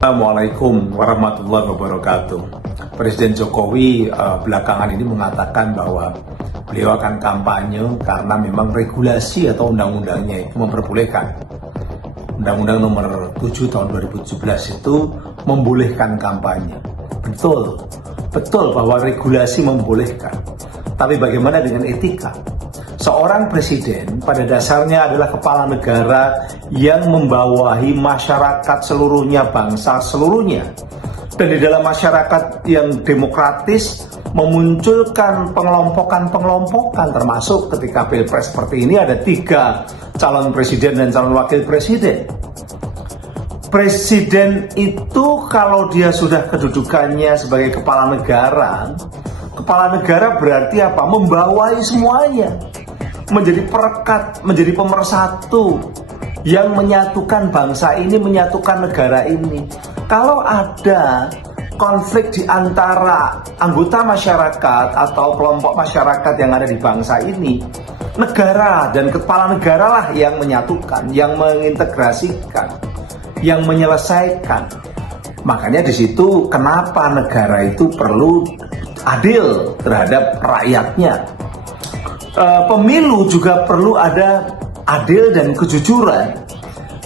Assalamualaikum warahmatullahi wabarakatuh. Presiden Jokowi belakangan ini mengatakan bahwa beliau akan kampanye karena memang regulasi atau undang-undangnya itu memperbolehkan. Undang-Undang nomor 7 tahun 2017 itu membolehkan kampanye. Betul bahwa regulasi membolehkan. Tapi bagaimana dengan etika? Seorang presiden pada dasarnya adalah kepala negara yang membawahi masyarakat seluruhnya, bangsa seluruhnya. Dan di dalam masyarakat yang demokratis memunculkan pengelompokan termasuk ketika pilpres seperti ini ada 3 calon presiden dan calon wakil presiden. Presiden itu kalau dia sudah kedudukannya sebagai kepala negara berarti apa? Membawahi semuanya. Menjadi perekat, menjadi pemersatu yang menyatukan bangsa ini, menyatukan negara ini. Kalau ada konflik di antara anggota masyarakat atau kelompok masyarakat yang ada di bangsa ini, negara dan kepala negara lah yang menyatukan, yang mengintegrasikan, yang menyelesaikan. Makanya di situ kenapa negara itu perlu adil terhadap rakyatnya. Pemilu juga perlu ada adil dan kejujuran.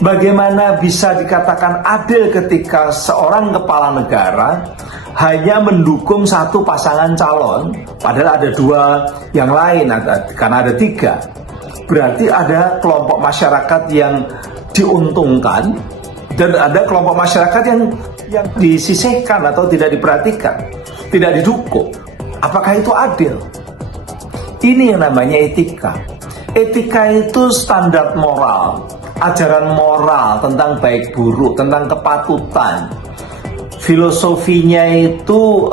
Bagaimana bisa dikatakan adil ketika seorang kepala negara hanya mendukung satu pasangan calon, padahal ada 2 yang lain, karena ada 3. Berarti ada kelompok masyarakat yang diuntungkan dan ada kelompok masyarakat yang disisihkan atau tidak diperhatikan, tidak didukung. Apakah itu adil? Ini yang namanya etika. Etika itu standar moral, ajaran moral tentang baik buruk, tentang kepatutan. Filosofinya itu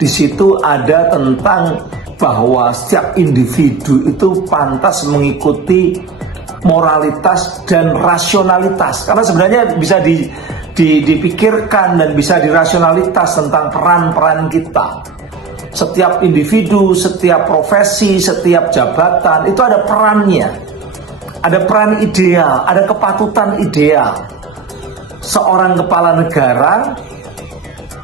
di situ ada tentang bahwa setiap individu itu pantas mengikuti moralitas dan rasionalitas. Karena sebenarnya bisa dipikirkan dan bisa dirasionalitas tentang peran-peran kita. Setiap individu, setiap profesi, setiap jabatan itu ada perannya. Ada peran ideal, ada kepatutan ideal. Seorang kepala negara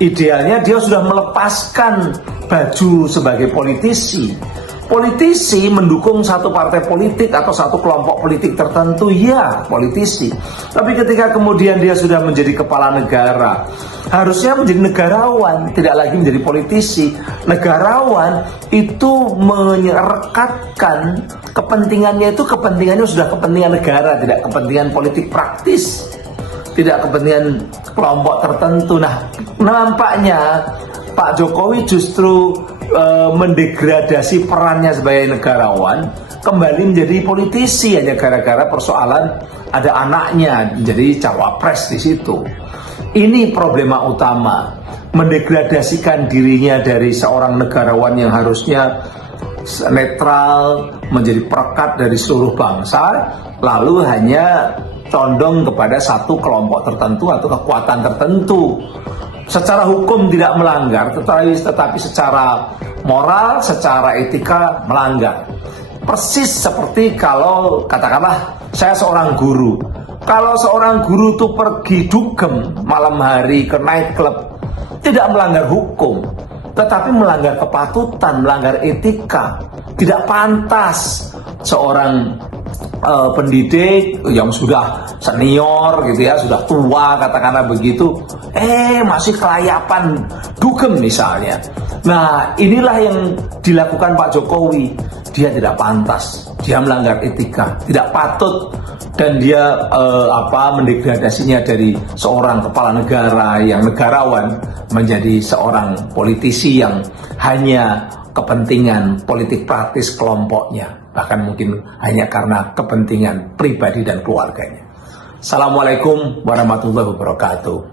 idealnya dia sudah melepaskan baju sebagai politisi. Politisi mendukung satu partai politik atau satu kelompok politik tertentu, ya politisi. Tapi ketika kemudian dia sudah menjadi kepala negara, harusnya menjadi negarawan, tidak lagi menjadi politisi. Negarawan itu merekatkan kepentingannya sudah kepentingan negara, tidak kepentingan politik praktis, tidak kepentingan kelompok tertentu. Nah, nampaknya Pak Jokowi justru mendegradasi perannya sebagai negarawan, kembali menjadi politisi hanya gara-gara persoalan ada anaknya menjadi cawapres di situ. Ini problema utama, mendegradasikan dirinya dari seorang negarawan yang harusnya netral, menjadi perekat dari seluruh bangsa, lalu hanya condong kepada satu kelompok tertentu atau kekuatan tertentu. Secara hukum tidak melanggar, tetapi secara moral, secara etika melanggar. Persis seperti kalau katakanlah saya seorang guru. Kalau seorang guru itu pergi dugem malam hari ke night club, tidak melanggar hukum, tetapi melanggar kepatutan, melanggar etika. Tidak pantas seorang pendidik yang sudah senior gitu ya, sudah tua katakanlah begitu, masih kelayapan dugem misalnya. Nah, inilah yang dilakukan Pak Jokowi. Dia tidak pantas, dia melanggar etika, tidak patut, dan dia mendegradasinya dari seorang kepala negara yang negarawan menjadi seorang politisi yang hanya kepentingan politik praktis kelompoknya, bahkan mungkin hanya karena kepentingan pribadi dan keluarganya. Assalamualaikum warahmatullahi wabarakatuh.